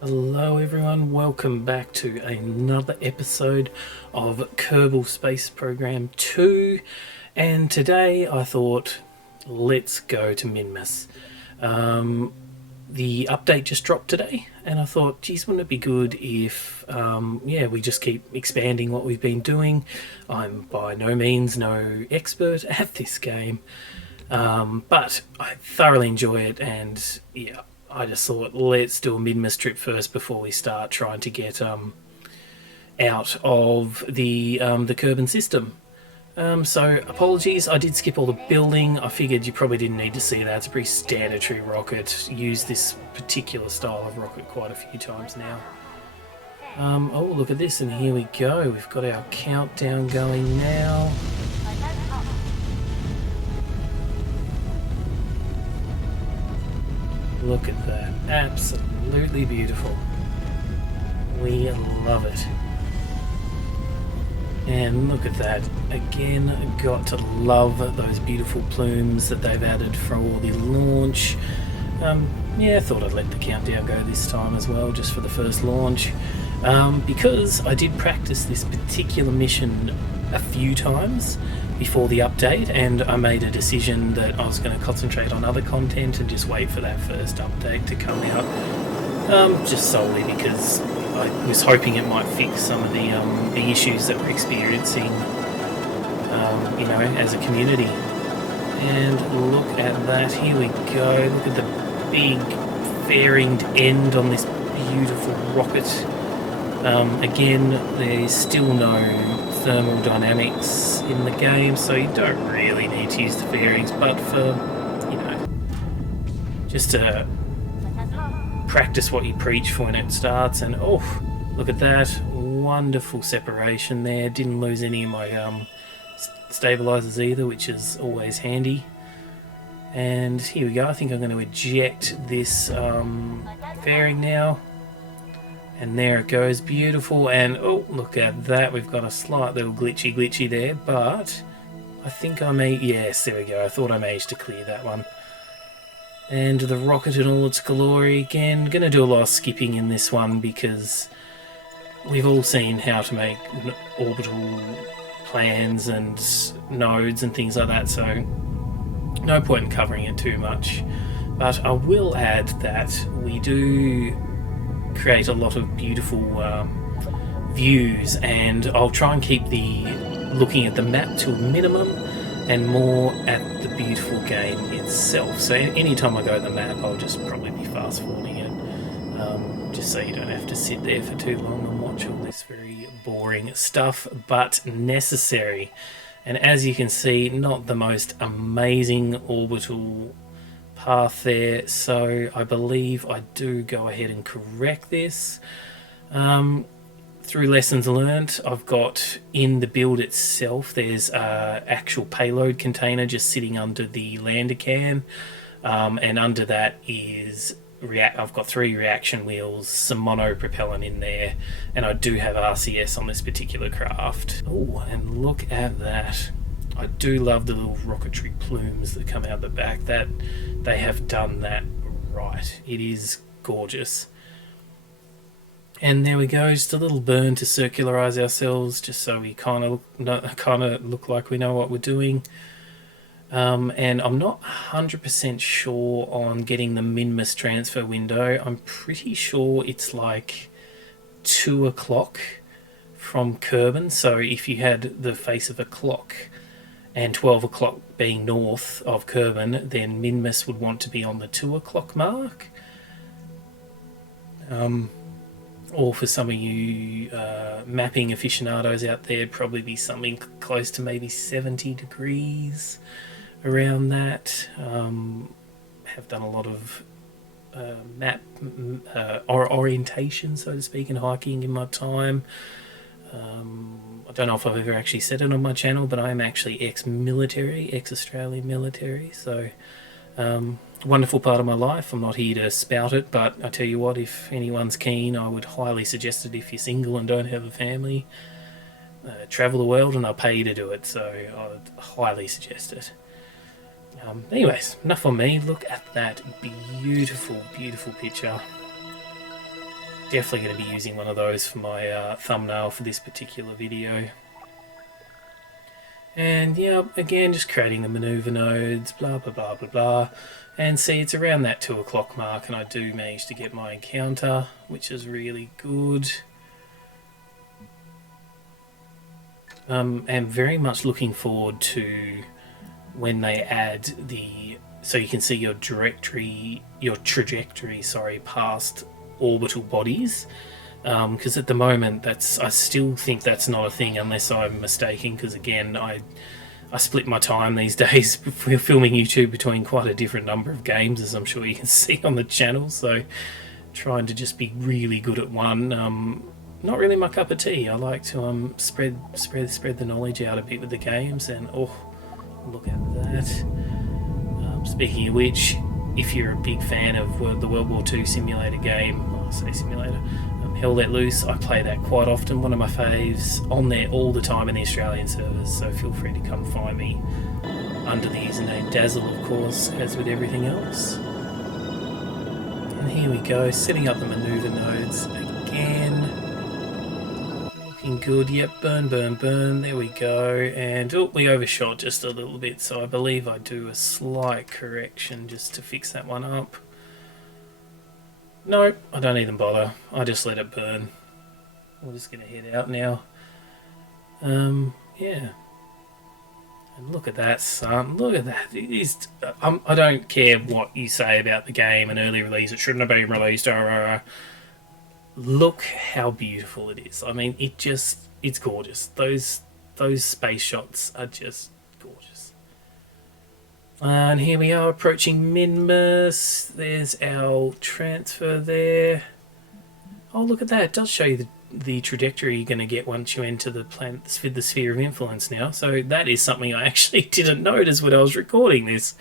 Hello everyone, welcome back to another episode of Kerbal Space Program 2, and today I thought let's go to Minmus. The update just dropped today, and I thought, geez, wouldn't it be good if we just keep expanding what we've been doing. I'm by no means no expert at this game, but I thoroughly enjoy it, and yeah, I just thought let's do a Minmus trip first before we start trying to get out of the Kerbal system. So apologies, I did skip all the building. I figured you probably didn't need to see that. It's a pretty standard rocket. Used this particular style of rocket quite a few times now. Oh, look at this, and here we go. We've got our countdown going now. Look at that. Absolutely beautiful. We love it. And look at that. Again, got to love those beautiful plumes that they've added for the launch. I thought I'd let the countdown go this time as well, just for the first launch. Because I did practice this particular mission a few times before the update, and I made a decision that I was going to concentrate on other content and just wait for that first update to come out, just solely because I was hoping it might fix some of the issues that we're experiencing, as a community. And look at that, here we go, look at the big fairinged end on this beautiful rocket. Again, there's still no thermal dynamics in the game, so you don't really need to use the fairings, but for, just to practice what you preach for when it starts. And oh, look at that, wonderful separation there. Didn't lose any of my stabilizers either, which is always handy. And here we go, I think I'm going to eject this fairing now. And there it goes, beautiful. And oh, look at that, we've got a slight little glitchy there, but I think yes, there we go, I thought I managed to clear that one. And the rocket in all its glory again. Going to do a lot of skipping in this one because we've all seen how to make orbital plans and nodes and things like that, so no point in covering it too much. But I will add that we do create a lot of beautiful views, and I'll try and keep the looking at the map to a minimum and more at the beautiful game itself. So anytime I go to the map, I'll just probably be fast forwarding it, just so you don't have to sit there for too long and watch all this very boring stuff, but necessary. And as you can see, not the most amazing orbital path there, so I believe I do go ahead and correct this. Through lessons learnt, I've got in the build itself, there's an actual payload container just sitting under the lander can, and under that is I've got 3 reaction wheels, some mono propellant in there, and I do have RCS on this particular craft. Oh, and look at that. I do love the little rocketry plumes that come out the back. That they have done that right. It is gorgeous. And there we go, just a little burn to circularize ourselves, just so we kind of look like we know what we're doing. And I'm not 100% sure on getting the Minmus transfer window. I'm pretty sure it's like 2 o'clock from Kerbal. So if you had the face of a clock, and 12 o'clock being north of Kerbal, then Minmus would want to be on the 2 o'clock mark. Or for some of you mapping aficionados out there, probably be something close to maybe 70 degrees around that. Have done a lot of map or orientation, so to speak, and hiking in my time. I don't know if I've ever actually said it on my channel, but I'm actually ex-military, ex-Australian military, so wonderful part of my life. I'm not here to spout it, but I tell you what, if anyone's keen, I would highly suggest it if you're single and don't have a family. Travel the world and I'll pay you to do it, so I would highly suggest it. Anyways, enough on me. Look at that beautiful, beautiful picture. Definitely going to be using one of those for my thumbnail for this particular video. And yeah, again, just creating the maneuver nodes, blah, blah, blah, blah, blah. And see, it's around that 2 o'clock mark, and I do manage to get my encounter, which is really good. I'm very much looking forward to when they add so you can see your trajectory, past orbital bodies. Because at the moment, I still think that's not a thing unless I'm mistaken. Because again, I split my time these days filming YouTube between quite a different number of games, as I'm sure you can see on the channel. So trying to just be really good at one. Not really my cup of tea. I like to spread the knowledge out a bit with the games, and oh, look at that. Speaking of which, if you're a big fan of the World War II simulator game, I say simulator, Hell Let Loose, I play that quite often. One of my faves, on there all the time in the Australian servers, so feel free to come find me under the username Dazzle, of course, as with everything else. And here we go, setting up the maneuver nodes again. Looking good. Yep, burn, burn, burn. There we go. And oh, we overshot just a little bit, so I believe I do a slight correction just to fix that one up. No, I don't even bother. I just let it burn. We're just going to head out now. Yeah. And look at that, son. Look at that. It is, I don't care what you say about the game, an early release, it shouldn't have been released. Look how beautiful it is. I mean, it's gorgeous. Those space shots are just gorgeous. And here we are approaching Minmus. There's our transfer there. Oh, look at that. It does show you the trajectory you're going to get once you enter the sphere of influence now. So that is something I actually didn't notice when I was recording this.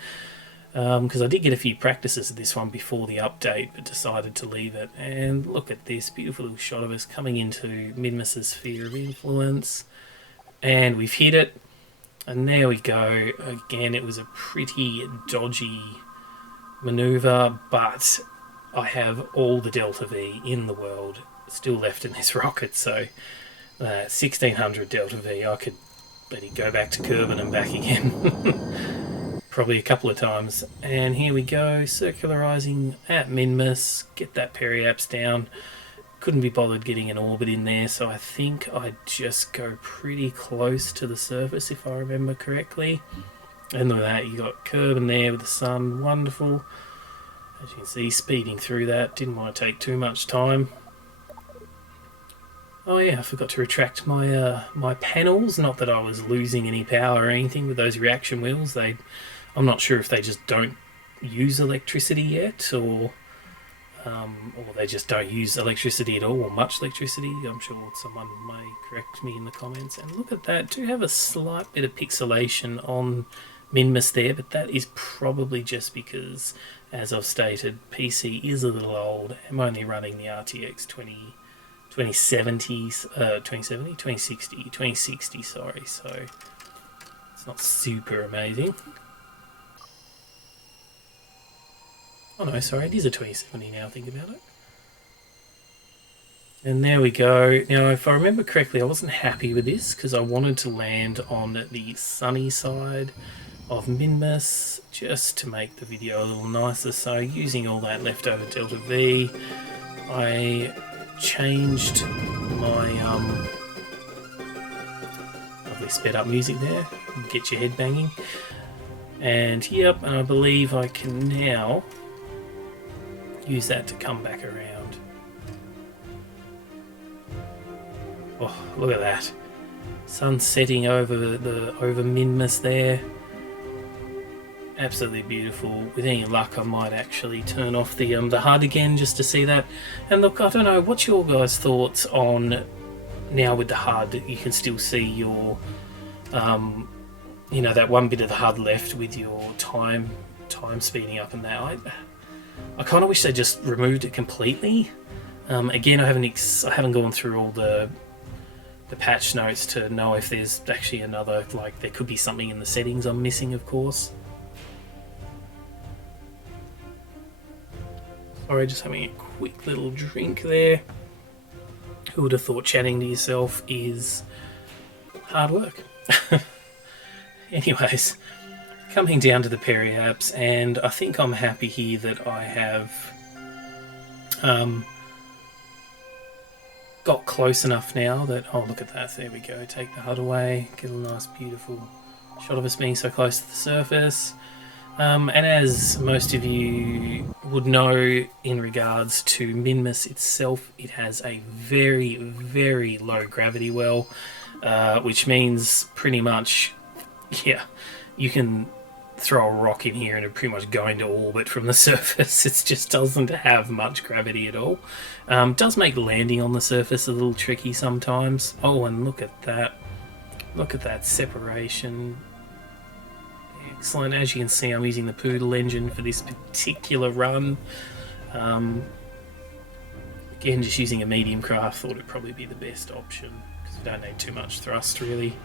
Because I did get a few practices of this one before the update, but decided to leave it. And look at this beautiful little shot of us coming into Minmus's sphere of influence. And we've hit it. And there we go. Again, it was a pretty dodgy maneuver, but I have all the Delta V in the world still left in this rocket. So 1600 Delta V, I could let it go back to Kerbal and back again. Probably a couple of times. And here we go, circularizing at Minmus, get that periaps down. Couldn't be bothered getting an orbit in there, so I think I'd just go pretty close to the surface if I remember correctly. And look at that, you got Kerbal there with the sun, wonderful. As you can see, speeding through that, didn't want to take too much time. Oh yeah, I forgot to retract my my panels. Not that I was losing any power or anything with those reaction wheels. I'm not sure if they just don't use electricity yet, or they just don't use electricity at all, or much electricity. I'm sure someone may correct me in the comments. And look at that, do have a slight bit of pixelation on Minmus there, but that is probably just because, as I've stated, PC is a little old. I'm only running the RTX 2060, sorry, so it's not super amazing. Oh no, sorry, it is a 2070 now, think about it. And there we go. Now, if I remember correctly, I wasn't happy with this because I wanted to land on the sunny side of Minmus just to make the video a little nicer. So using all that leftover Delta V, I changed my lovely sped up music there, get your head banging. And yep, and I believe I can now use that to come back around. Oh, look at that. Sun setting over Minmus there. Absolutely beautiful. With any luck, I might actually turn off the HUD again just to see that. And look, I don't know, what's your guys' thoughts on now with the HUD? You can still see your, you know, that one bit of the HUD left with your time speeding up and that. I kind of wish they just removed it completely. Again, I haven't gone through all the patch notes to know if there's actually another, like there could be something in the settings I'm missing, of course. Sorry, just having a quick little drink there. Who would have thought chatting to yourself is hard work? Anyways, coming down to the periapts, and I think I'm happy here that I have got close enough now that, oh look at that, there we go, take the HUD away, get a nice beautiful shot of us being so close to the surface. And as most of you would know in regards to Minmus itself, it has a very, very low gravity well, which means pretty much, yeah, you can throw a rock in here and it pretty much go into orbit from the surface. It just doesn't have much gravity at all. Does make landing on the surface a little tricky sometimes. Oh, and look at that. Look at that separation. Excellent. As you can see, I'm using the Poodle engine for this particular run. Again, just using a medium craft, thought it'd probably be the best option because we don't need too much thrust really.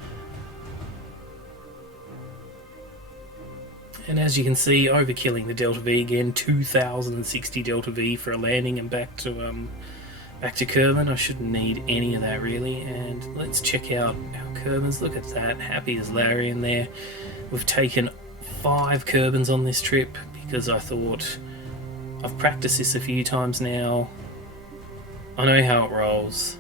And as you can see, overkilling the Delta V again, 2060 Delta V for a landing and back to Kerbal. I shouldn't need any of that really. And let's check out our Kerbals. Look at that, happy as Larry in there. We've taken 5 Kerbals on this trip because I thought I've practiced this a few times now. I know how it rolls.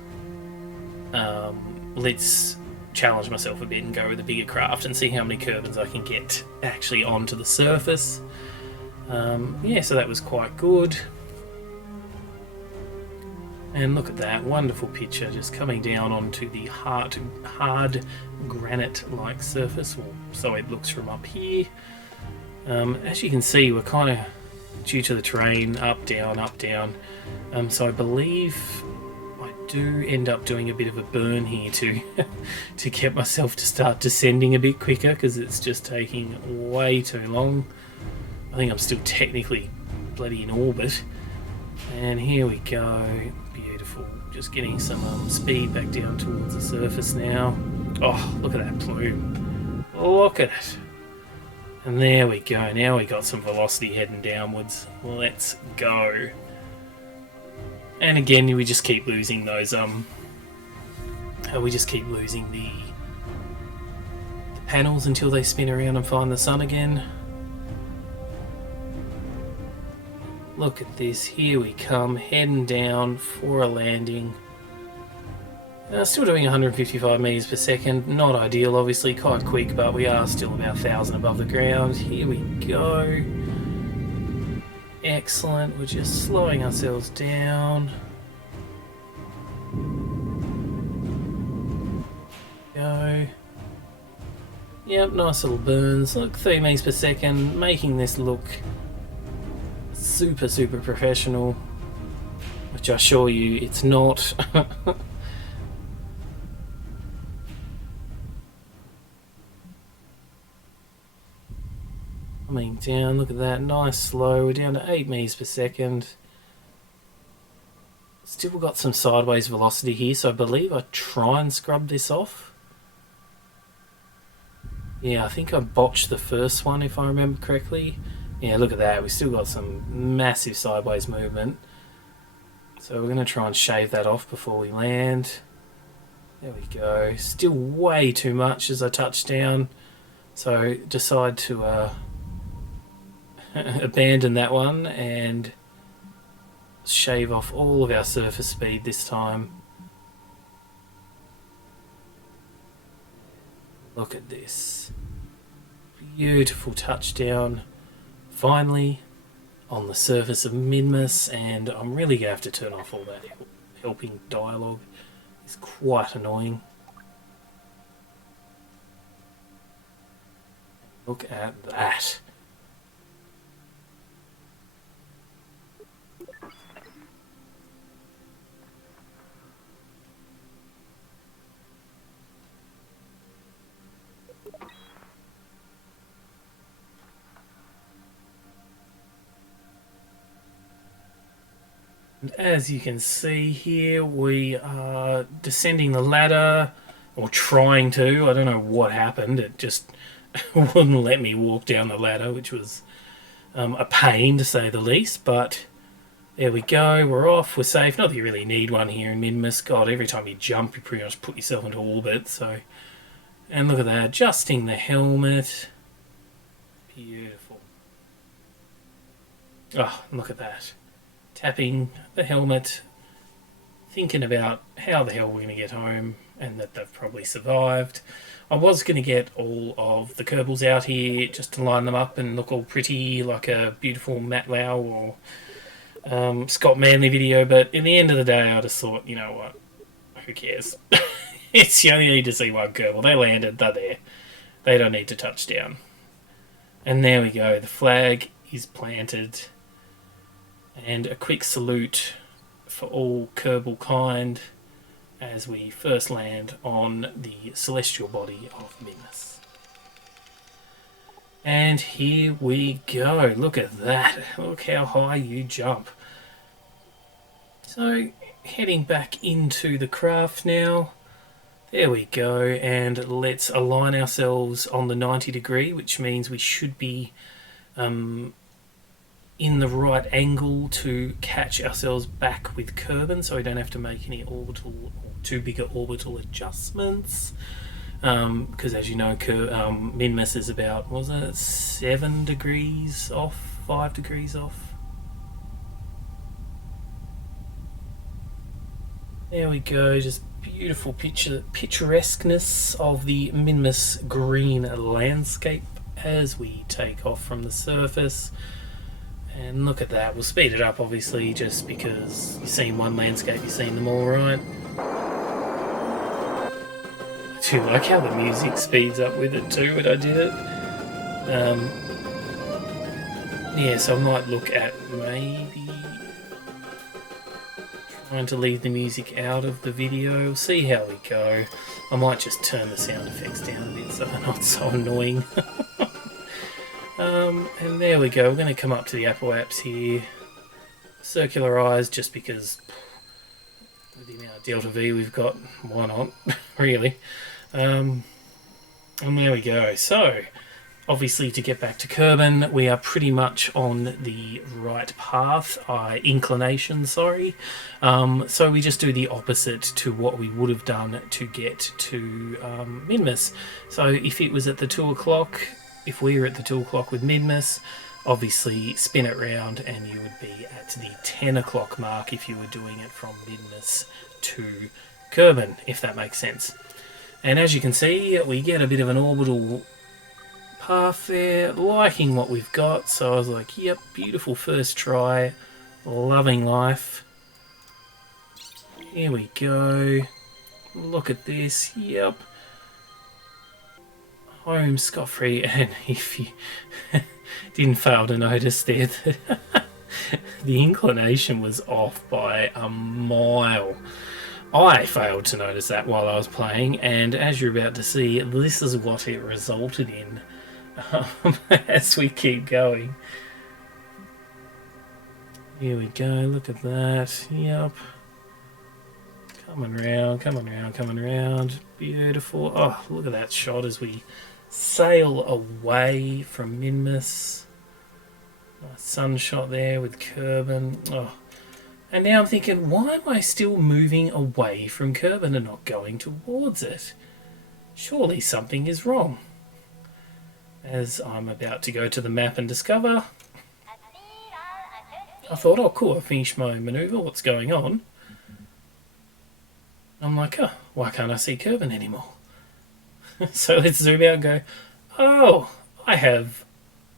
Let's challenge myself a bit and go with a bigger craft and see how many Kerbals I can get actually onto the surface. Yeah, so that was quite good. And look at that wonderful picture just coming down onto the hard granite-like surface, or so it looks from up here. As you can see, we're kind of, due to the terrain, up, down, up, down. So I believe I do end up doing a bit of a burn here to get myself to start descending a bit quicker because it's just taking way too long. I think I'm still technically bloody in orbit. And here we go. Beautiful. Just getting some speed back down towards the surface now. Oh, look at that plume. Look at it. And there we go. Now we got some velocity heading downwards. Let's go. And again, we just keep losing those, we just keep losing the panels until they spin around and find the sun again. Look at this, here we come, heading down for a landing. Still doing 155 meters per second, not ideal obviously, quite quick, but we are still about 1,000 above the ground. Here we go. Excellent, we're just slowing ourselves down. Go. Yep, nice little burns. Look, 30 meters per second, making this look super, super professional, which I assure you it's not. Coming down, look at that, nice slow, we're down to 8 meters per second. Still got some sideways velocity here, so I believe I try and scrub this off. Yeah, I think I botched the first one if I remember correctly. Yeah, look at that, we still got some massive sideways movement. So we're going to try and shave that off before we land. There we go, still way too much as I touch down. So decide to abandon that one and shave off all of our surface speed this time. Look at this. Beautiful touchdown. Finally on the surface of Minmus, and I'm really going to have to turn off all that helping dialogue. It's quite annoying. Look at that. And as you can see here, we are descending the ladder, or trying to. I don't know what happened. It just wouldn't let me walk down the ladder, which was a pain to say the least. But There we go, we're off, we're safe. Not that you really need one here in Minmus. God, every time you jump, you pretty much put yourself into orbit, so... And look at that, adjusting the helmet. Beautiful. Oh, look at that. Tapping the helmet, thinking about how the hell we're going to get home, and that they've probably survived. I was going to get all of the Kerbals out here just to line them up and look all pretty, like a beautiful Matt Lau or Scott Manley video, but in the end of the day, I just thought, you know what, who cares? It's you only need to see one Kerbal. They landed, they're there. They don't need to touch down. And there we go, the flag is planted. And a quick salute for all Kerbal kind as we first land on the celestial body of Minmus. And here we go. Look at that. Look how high you jump. So, heading back into the craft now. There we go. And let's align ourselves on the 90 degree, which means we should be in the right angle to catch ourselves back with Kerbin, so we don't have to make any orbital or too bigger orbital adjustments. Because as you know, Minmus is about, was it 7 degrees off, 5 degrees off? There we go, just beautiful picturesqueness of the Minmus green landscape as we take off from the surface. And look at that, we'll speed it up obviously just because you've seen one landscape, you've seen them all, right? I do like how the music speeds up with it too when I did it. Yeah, so I might look at maybe trying to leave the music out of the video. We'll see how we go. I might just turn the sound effects down a bit so they're not so annoying. And there we go, we're going to come up to the Apple apps here. Circular eyes, just because with the amount of Delta V we've got, why not, really. And there we go. So, obviously to get back to Kerbin, we are pretty much on the right path, inclination, sorry. So we just do the opposite to what we would have done to get to Minmus. So if it was at the 2 o'clock, if we were at the 2 o'clock with Minmus, obviously spin it round and you would be at the 10 o'clock mark if you were doing it from Minmus to Kerbin, if that makes sense. And as you can see, we get a bit of an orbital path there, liking what we've got. So I was like, yep, beautiful first try, loving life. Here we go. Look at this, yep. Home scot-free, and if you didn't fail to notice there that the inclination was off by a mile. I failed to notice that while I was playing, and as you're about to see, this is what it resulted in as we keep going. Here we go, look at that, yep. Coming round, coming round, coming round. Beautiful. Oh, look at that shot as we sail away from Minmus. Nice sun shot there with Kerbin. Oh. And now I'm thinking, why am I still moving away from Kerbin and not going towards it? Surely something is wrong. As I'm about to go to the map and discover, I thought, oh cool, I finished my manoeuvre, what's going on? I'm like, oh, why can't I see Kerbin anymore? So let's zoom out and go, oh, I have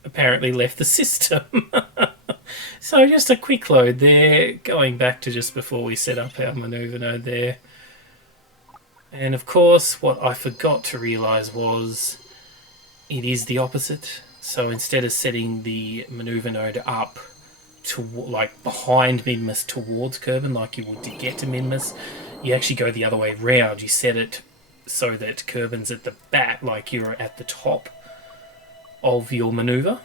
apparently left the system. So just a quick load there, going back to just before we set up our manoeuvre node there. And of course, what I forgot to realise was it is the opposite. So instead of setting the manoeuvre node up to like behind Minmus towards Kerbin like you would to get to Minmus, you actually go the other way round. You set it so that Kerbin's at the back, like you're at the top of your manoeuvre,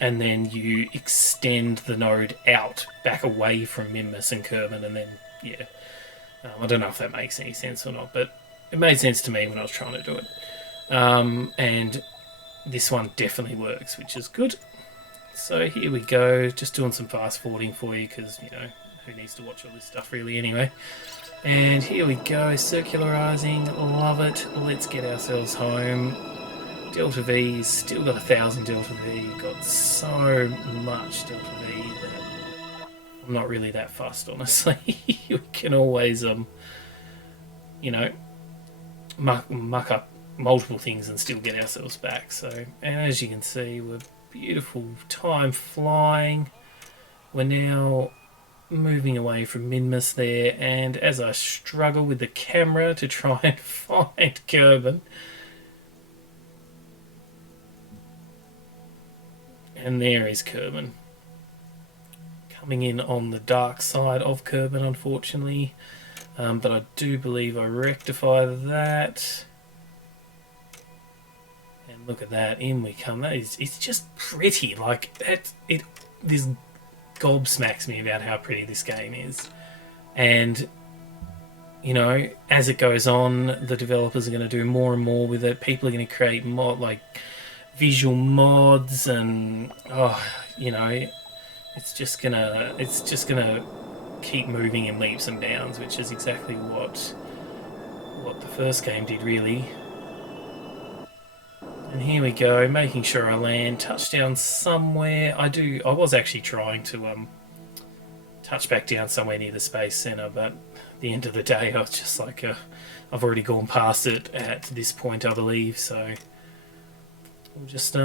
and then you extend the node out, back away from Minmus and Kerbin, and then, yeah. I don't know if that makes any sense or not, but it made sense to me when I was trying to do it. And this one definitely works, which is good. So here we go, just doing some fast forwarding for you because, you know, who needs to watch all this stuff really anyway. And here we go, circularizing, love it. Let's get ourselves home. Delta V's still got 1,000 Delta V, got so much Delta V that I'm not really that fussed, honestly. We can always, you know, muck up multiple things and still get ourselves back. So, and as you can see, we're beautiful time flying. We're now moving away from Minmus there, and as I struggle with the camera to try and find Kerbal, and there is Kerbal. Coming in on the dark side of Kerbal, unfortunately. But I do believe I rectify that. And look at that, in we come. That is, it's just pretty. Like that, this gobsmacks me about how pretty this game is. And you know, as it goes on, the developers are going to do more and more with it. People are going to create visual mods, and you know, it's just gonna keep moving in leaps and bounds, which is exactly what the first game did, really. And here we go, making sure I land touchdown somewhere. I was actually trying to touch back down somewhere near the Space Center, but at the end of the day, I was just like, I've already gone past it at this point, I believe. So we'll just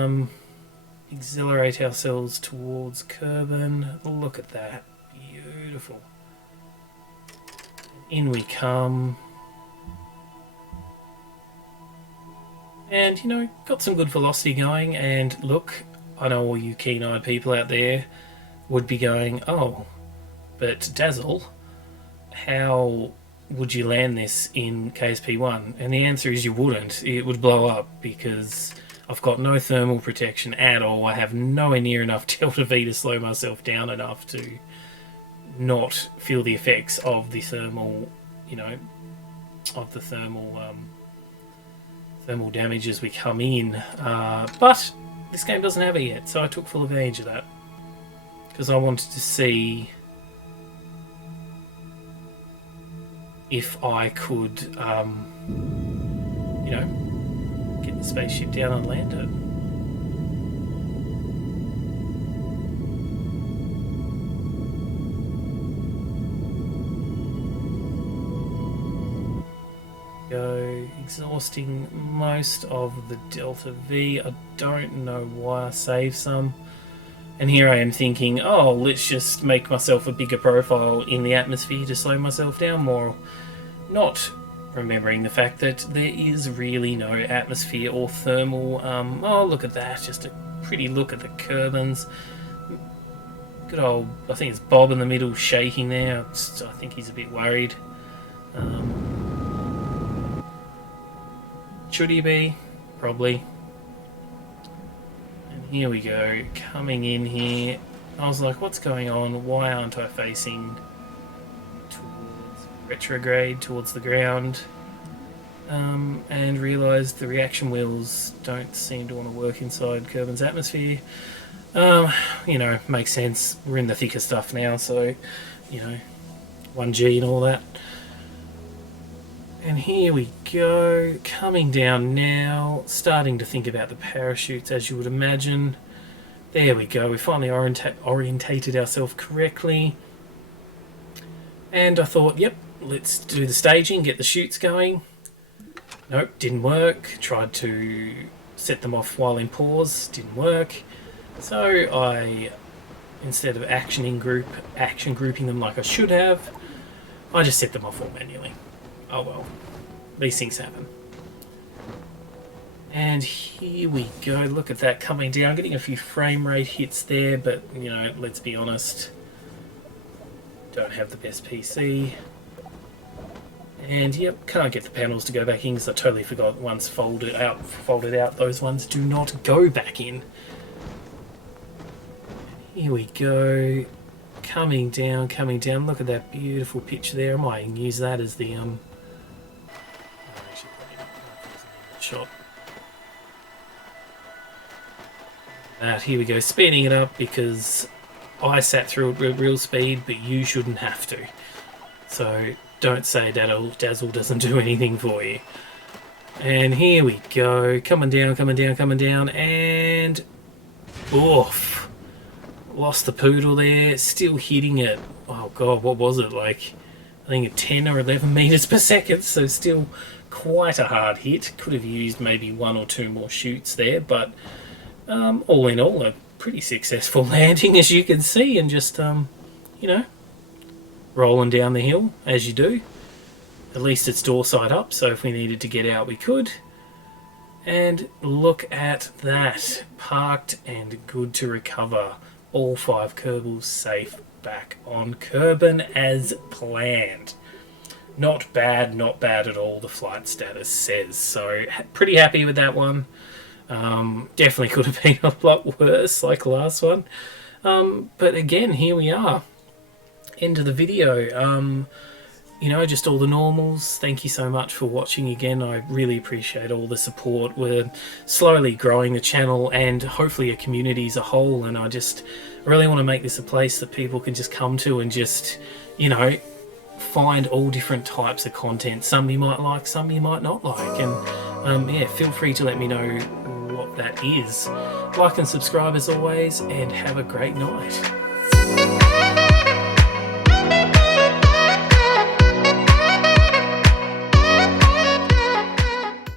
exhilarate ourselves towards Kerbal. Look at that, beautiful. In we come. And, you know, got some good velocity going, and look, I know all you keen-eyed people out there would be going, oh, but Dazzle, how would you land this in KSP1? And the answer is you wouldn't. It would blow up, because I've got no thermal protection at all. I have nowhere near enough Delta V to slow myself down enough to not feel the effects of the thermal, you know, of the thermal damage as we come in, but this game doesn't have it yet, so I took full advantage of that because I wanted to see if I could, you know, get the spaceship down and land it. Go, exhausting most of the Delta V. I don't know why I saved some. And here I am thinking, oh, let's just make myself a bigger profile in the atmosphere to slow myself down more. Not remembering the fact that there is really no atmosphere or thermal. Oh, look at that. Just a pretty look at the Kerbals. Good old, I think it's Bob in the middle shaking there. I think he's a bit worried. Should he be? Probably. And here we go, coming in here. I was like, what's going on? Why aren't I facing towards retrograde, towards the ground? And realised the reaction wheels don't seem to want to work inside Kerbal's atmosphere. You know, makes sense. We're in the thicker stuff now, so, you know, 1G and all that. And here we go, coming down now, starting to think about the parachutes, as you would imagine. There we go, we finally orientated ourselves correctly. And I thought, yep, let's do the staging, get the chutes going. Nope, didn't work. Tried to set them off while in pause, didn't work. So I, instead of action grouping them like I should have, I just set them off all manually. Oh well, these things happen. And here we go, look at that coming down, getting a few frame rate hits there, but, you know, let's be honest, don't have the best PC. And yep, can't get the panels to go back in because I totally forgot once folded out, those ones do not go back in. And here we go, coming down, look at that beautiful picture there. I might use that as the shot. Here we go, speeding it up because I sat through it at real speed, but you shouldn't have to. So don't say Dazzle doesn't do anything for you. And here we go, coming down, and oof, lost the poodle there, still hitting it. Oh god, what was it, like, I think 10 or 11 meters per second, so still quite a hard hit. Could have used maybe 1 or 2 more shoots there, but all in all, a pretty successful landing, as you can see, and just, you know, rolling down the hill, as you do. At least it's door side up, so if we needed to get out, we could. And look at that, parked and good to recover. All 5 Kerbals safe back on Kerbin as planned. Not bad at all, the flight status says. So pretty happy with that one. Definitely could have been a lot worse, like the last one. But again, here we are. End of the video. You know, just all the normals. Thank you so much for watching again. I really appreciate all the support. We're slowly growing the channel and hopefully a community as a whole, and I just really want to make this a place that people can just come to and just, you know, find all different types of content. Some you might like, some you might not like, and yeah, feel free to let me know what that is. Like and subscribe as always, and have a great night.